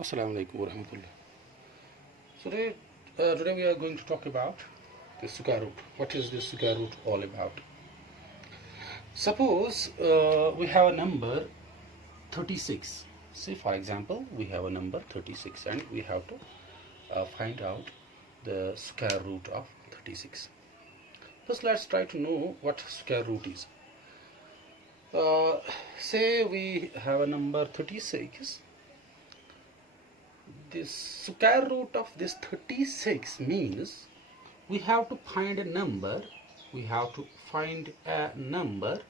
Assalamu alaikum warahmatullah. Today we are going to talk about the square root. What is the square root all about? Suppose we have a number 36. Say for example we have a number 36 and we have to find out the square root of 36. First let's try to know what square root is. Say we have a number 36. The square root of this 36 means we have to find a number. We have to find a number.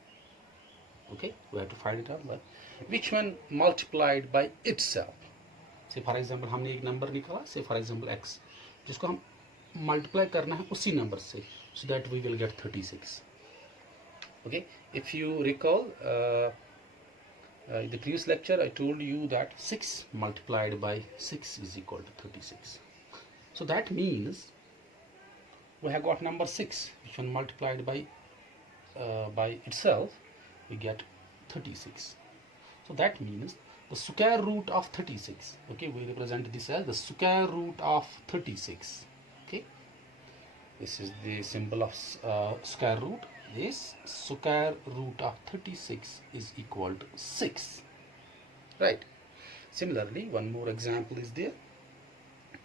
Okay, we have to find a number which when multiplied by itself. Say for example हमने एक number निकाला. Say for example x, जिसको हम multiply करना है उसी number से, so that we will get 36. Okay, if you recall. In the previous lecture I told you that 6 multiplied by 6 is equal to 36. So that means we have got number 6 which when multiplied by itself we get 36. So that means the square root of 36. Okay, we represent this as the square root of 36. Okay, this is the symbol of square root. This square root of 36 is equal to 6. Right. Similarly, one more example is there.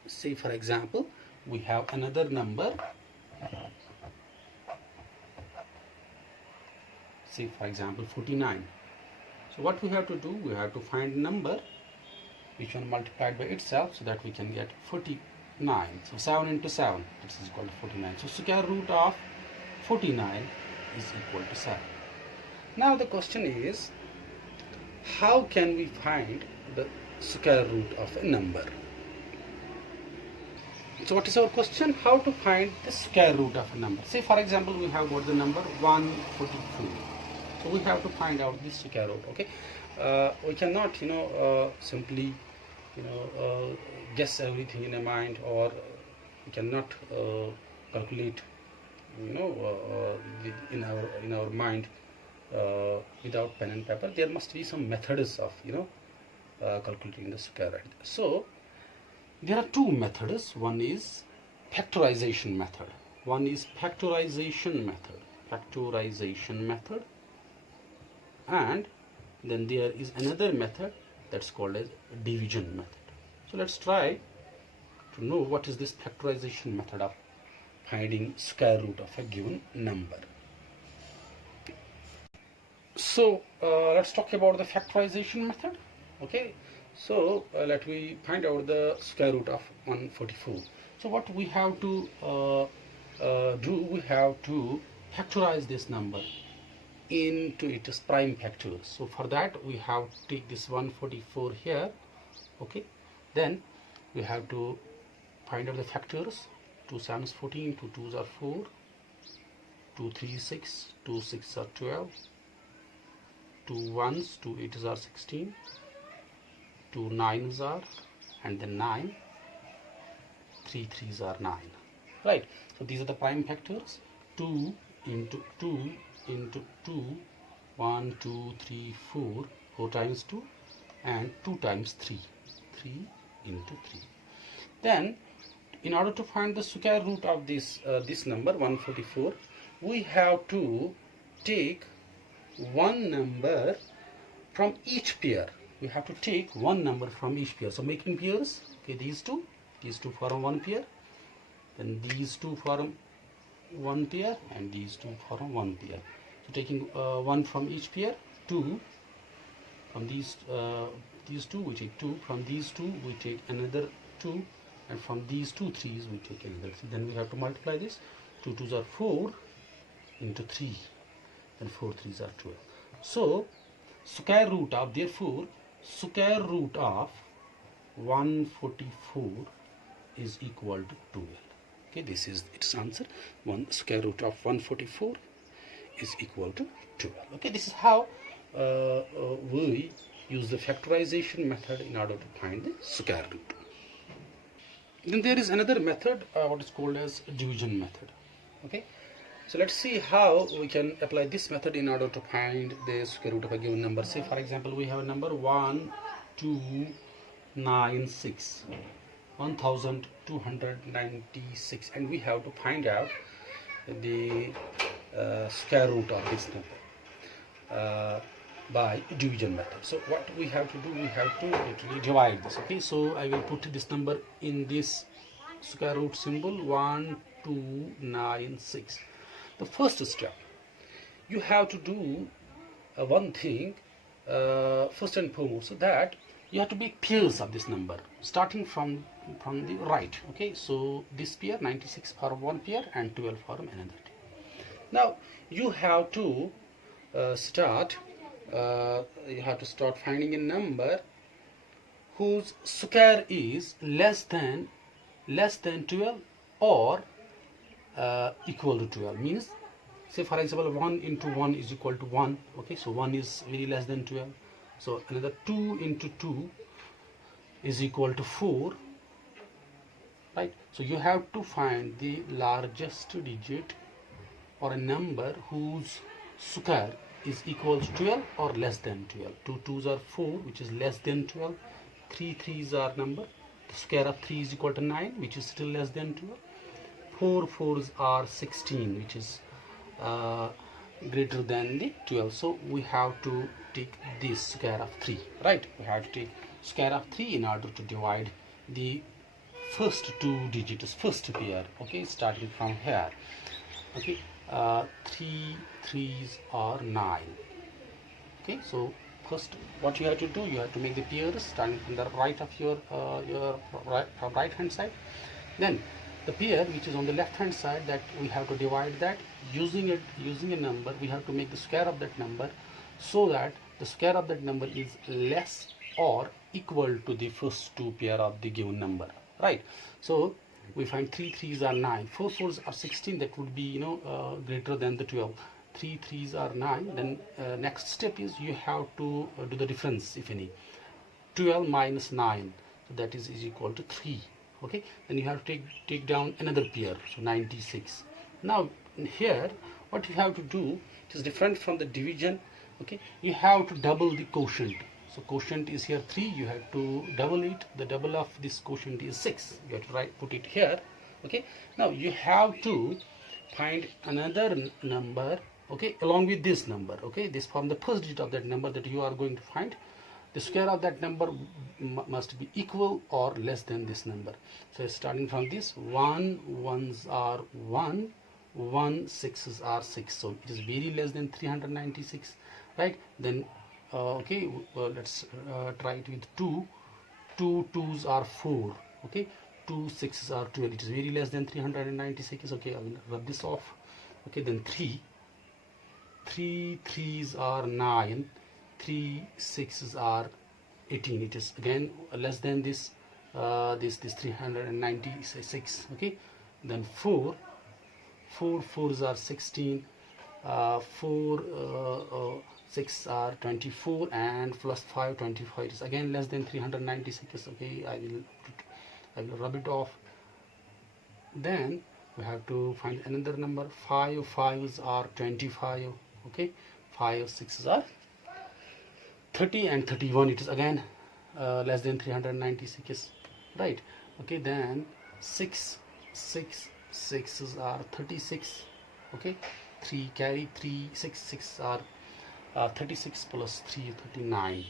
Say for example, we have another number. Say for example 49. So what we have to do, we have to find a number which when multiplied by itself, so that we can get 49. So 7 into 7, this is equal to 49. So square root of 49 is equal to 7. Now the question is, how can we find the square root of a number? So what is our question? How to find the square root of a number? Say for example we have got the number 144. So we have to find out the square root. Okay, we cannot simply guess everything in a mind, or we cannot calculate in our mind without pen and paper. There must be some methods of calculating the square root. So there are two methods. One is factorization method. And then there is another method that's called as division method. So let's try to know what is this factorization method of finding square root of a given number. So let's talk about the factorization method. Okay, so let me find out the square root of 144. So what we have to do, we have to factorize this number into its prime factors. So for that we have to take this 144 here. Okay, then we have to find out the factors. 2 7s 14, 2 2s are 4, 2 3 6, 2 6 are 12, 2 1s, 2 8s are 16, 2 9s are, and then 9, 3 3s are 9. Right, so these are the prime factors. 2 into 2 into 2, 1 2 3 4, 4 times 2, and 2 times 3, 3 into 3. Then in order to find the square root of this number 144, we have to take one number from each pair. We have to take one number from each pair. So making pairs. Okay, these two form one pair. Then these two form one pair, and these two form one pair. So taking one from each pair, 2 from these two we take 2. From these two we take another 2. And from these 2 3s we take another 3. Then we have to multiply this. 2 2s are 4 into 3, and 4 3s are 12. So square root of 144 is equal to 12. Okay, this is its answer. Square root of 144 is equal to 12. Okay, this is how we use the factorization method in order to find the square root. Then there is another method, what is called as division method. Okay, so let's see how we can apply this method in order to find the square root of a given number. Say for example we have a number 1 2 296, 1296, and we have to find out the square root of this number by division method. So what we have to do, we have to literally divide this. Okay, so I will put this number in this square root symbol, 1296. The first step, you have to do one thing first and foremost, so that you have to make pairs of this number starting from the right. Okay, so this pair 96 for one pair and 12 for another. Now you have to start finding a number whose square is less than 12 or equal to 12. Means, say for example, 1 into 1 is equal to 1. Okay, so 1 is very less than 12. So another 2 into 2 is equal to 4, right? So you have to find the largest digit or a number whose square is equal to 12 or less than 12. 2 2s are 4, which is less than 12. 3 3s are number. The square of 3 is equal to 9, which is still less than 12. 4 4s are 16, which is greater than the 12. So we have to take this square of 3, right? We have to take square of 3 in order to divide the first two digits, first pair. Okay, starting from here. Okay, 3 3s are 9. Okay, so first what you have to do, you have to make the pairs starting from the right of your right hand side. Then the pair which is on the left hand side, that we have to divide that using a number. We have to make the square of that number so that the square of that number is less or equal to the first two pair of the given number, right? So we find 3 3s are 9, 4 4s are 16, that would be greater than the 12. 3 3s are 9. Then next step is you have to do the difference, if any. 12 minus 9, so that is equal to 3. Okay, then you have to take down another pair, so 96. Now here what you have to do is different from the division. Okay, you have to double the quotient. So quotient is here 3, you have to double it. The double of this quotient is 6. You have to put it here. Okay, now you have to find another number, okay, along with this number. Okay, this from the first digit of that number that you are going to find, the square of that number must be equal or less than this number. So starting from this, 1 1s are 1, 1 6s are 6, so it is very less than 396, right? Then okay, let's try it with 2. 2 2s are 4. Okay, 2 6s are 12, it is very less than 396. Okay, I will rub this off. Okay, then 3 3s are 9, 3 6s are 18, it is again less than this this 396. Okay, then 4 4s are 16, 4 6 are 24, and plus 5 25, it is again less than 396. Okay, I will rub it off. Then we have to find another number. 5 5s are 25. Okay, 5 6s are 30, and 31, it is again less than 396, right? Okay, then 6 6s are 36. Okay, 3 carry 3 6 6 are 36 plus 3 39,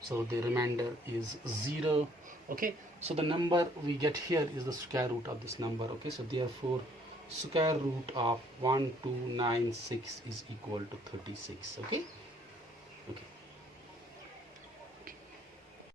so the remainder is 0. Okay, so the number we get here is the square root of this number. Okay, so therefore square root of 1296 is equal to 36. Okay.